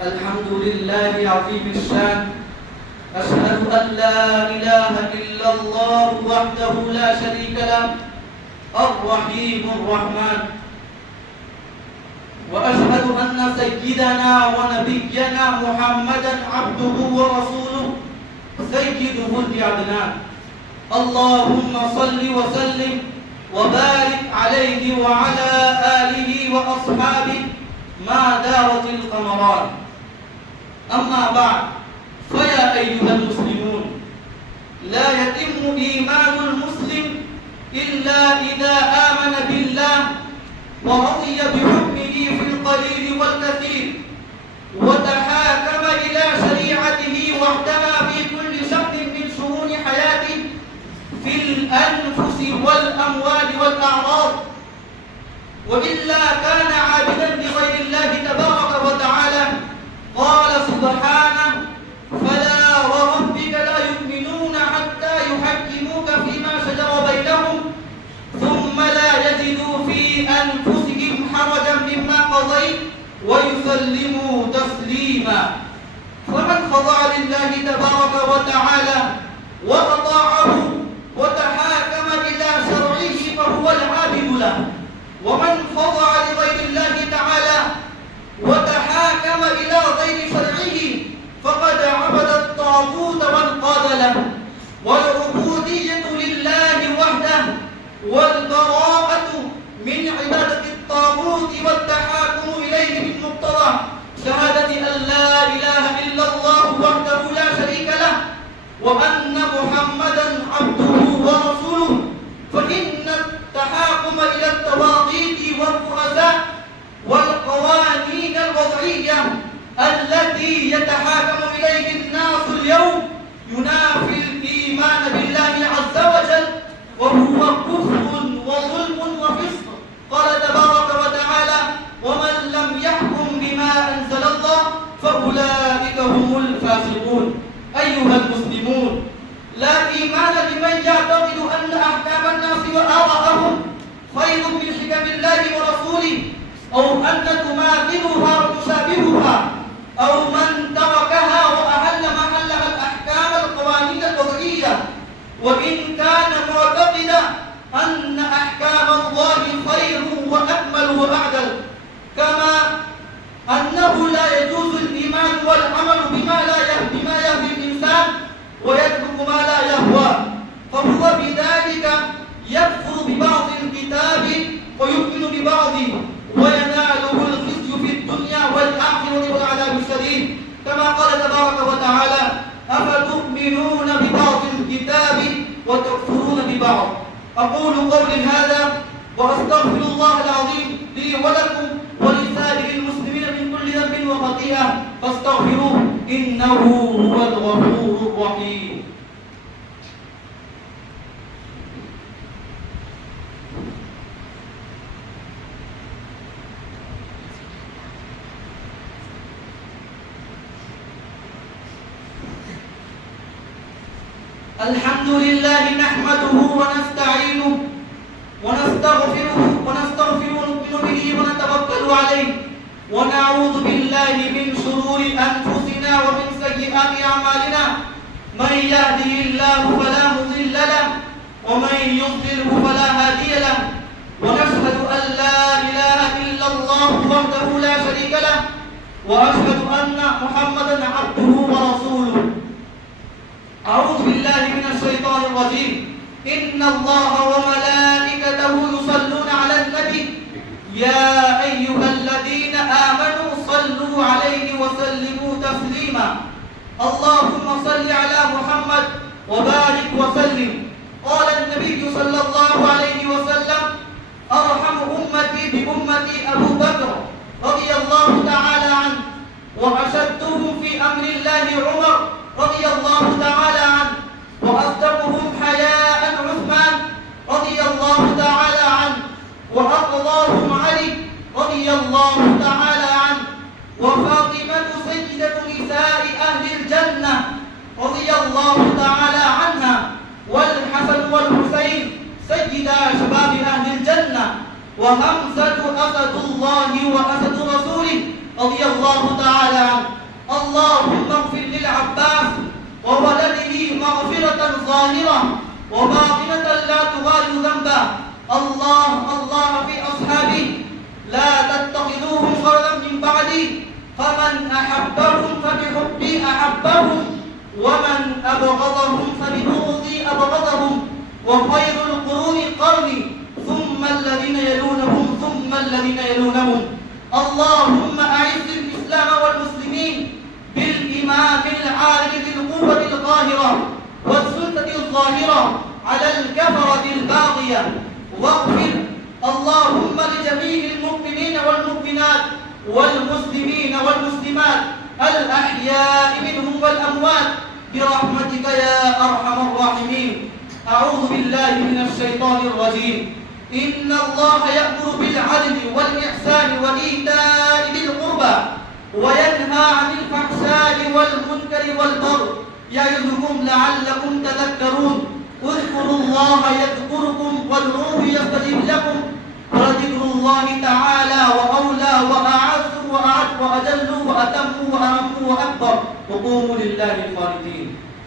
الحمد لله عظيم الشان. أشهد أن لا إله إلا الله وحده لا شريك له الرحيم الرحمن. وأشهد أن سيدنا ونبينا محمدا عبده ورسوله سيد ولد عدنان. اللهم صل وسلم وبارك عليه وعلى آله وأصحابه ما دارت القمران. أما بعد، فيا أيها المسلمون، لا يتم إيمان المسلم إلا إذا آمن بالله ورضي بحكمه في القليل والكثير، وتحاكم إلى شريعته وحدها في كل شأن من شؤون حياته، في الأنفس والأموال والأعراض، وإلا كان عابدا لغير الله تبارك وتعالى. قال سبحانه: فلا وربك لا يؤمنون حتى يحكموك فيما شجر بينهم ثم لا يجدوا في أنفسهم حرجا مما قضيت ويسلموا تسليما. فمن خضع لله تبارك وتعالى وأطاعه وتحاكم إلى شرعه فهو العابد له، ومن خضع لغير الله تعالى وتحاكم إلى غير شرعه فقد عبد الطاغوت وانقاد له. والعبودية لله وحده والبراءة من عبادة الطاغوت والتحاكم إليه بالمقتضى شهادة أن لا إله إلا الله وحده لا شريك له وأن محمدا عبده ورسوله. فإن التحاكم إلى الطواغيت والرؤساء والقوانين الوضعية التي يتحاكم إليه الناس اليوم ينافي الإيمان بالله عز وجل، وهو كفر وظلم وفسق. قال تبارك وتعالى: ومن لم يحكم بما أنزل الله فأولئك هم الفاسقون. أيها المسلمون، لا إيمان لمن يعتقد أن أحكام الناس وآراءهم خير من حكم الله ورسوله، أو أن تماثلها وتشابهها، أو من تركها وأهل محلها الأحكام القوانين الوضعية، وإن كان معتقدا أن أحكام الله خير وأكمل وأعدل. كما أنه لا يجوز الإيمان والعمل بما يهوي الإنسان ويترك ما لا يهوى، فهو بذلك يكفر ببعض الكتاب ويؤمن ببعض، ويناله الخزي في الدنيا والآخرة والعذاب الشديد. كما قال تبارك وتعالى: أفتؤمنون ببعض الكتاب وتكفرون ببعض. أقول قولي هذا وأستغفر الله العظيم لي ولكم ولسائر المسلمين من كل ذنب وخطيئة فاستغفروه إنه هو الغفور الرحيم. الحمد لله نحمده ونستعينه ونستغفره ونؤمن به ونتوكل عليه، ونعوذ بالله من شرور أنفسنا ومن سيئات أعمالنا. من يهده الله فلا مضل له ومن يضلله فلا هادي له، ونشهد أن لا إله إلا الله وحده لا شريك له، وأشهد أن محمدا عبده ورسوله. أعوذ بالله من الشيطان الرجيم. إن الله وملائكته يصلون على النبي يا أيها الذين آمنوا صلوا عليه وسلموا تسليما. اللهم صل على محمد وبارك وسلم. قال النبي صلى الله عليه وسلم: أرحم أمتي بأمتي أبو بكر رضي الله تعالى عنه، وأشدهم في أمر الله عمر رضي الله تعالى عنه، وأصدقهم حياء عثمان رضي الله تعالى عنه، وأقضاهم علي رضي الله تعالى عنه، وفاطمة سيدة نساء أهل الجنة رضي الله تعالى عنها، والحسن والحسين سيدا شباب أهل الجنة، وحمزة أسد الله وأسد رسوله رضي الله تعالى عنه: اللهم اغفر للعباس وولده مغفرة ظاهرة وباطنة لا تغادر ذنبا. الله في أصحابي لا تتخذوهم غرضا من بعدي، فمن أحبهم فبحبي أحبهم، ومن أبغضهم فببغضي أبغضهم، وخير القرون قرني ثم الذين يلونهم ثم الذين يلونهم. اللهم أعز الإسلام والمسلمين بالإمام العادل ذي القوة القاهرة والسلطة الظاهرة على الكفرة الباغية، واغفر اللهم لجميع المؤمنين والمؤمنات والمسلمين والمسلمات الأحياء منهم والأموات برحمتك يا أرحم الراحمين. أعوذ بالله من الشيطان الرجيم. إن الله يأمر بالعدل والإحسان وإيتاء ذي القربى وينهى عن الفحشاء والمنكر والبغي يعظكم لعلكم تذكرون. اذكروا الله يذكركم وادعوه يستجب لكم، ولذكر الله تعالى وأولى وأعز وأعد وأجل وأتم وأهم وأكبر. وقوموا لله قانتين.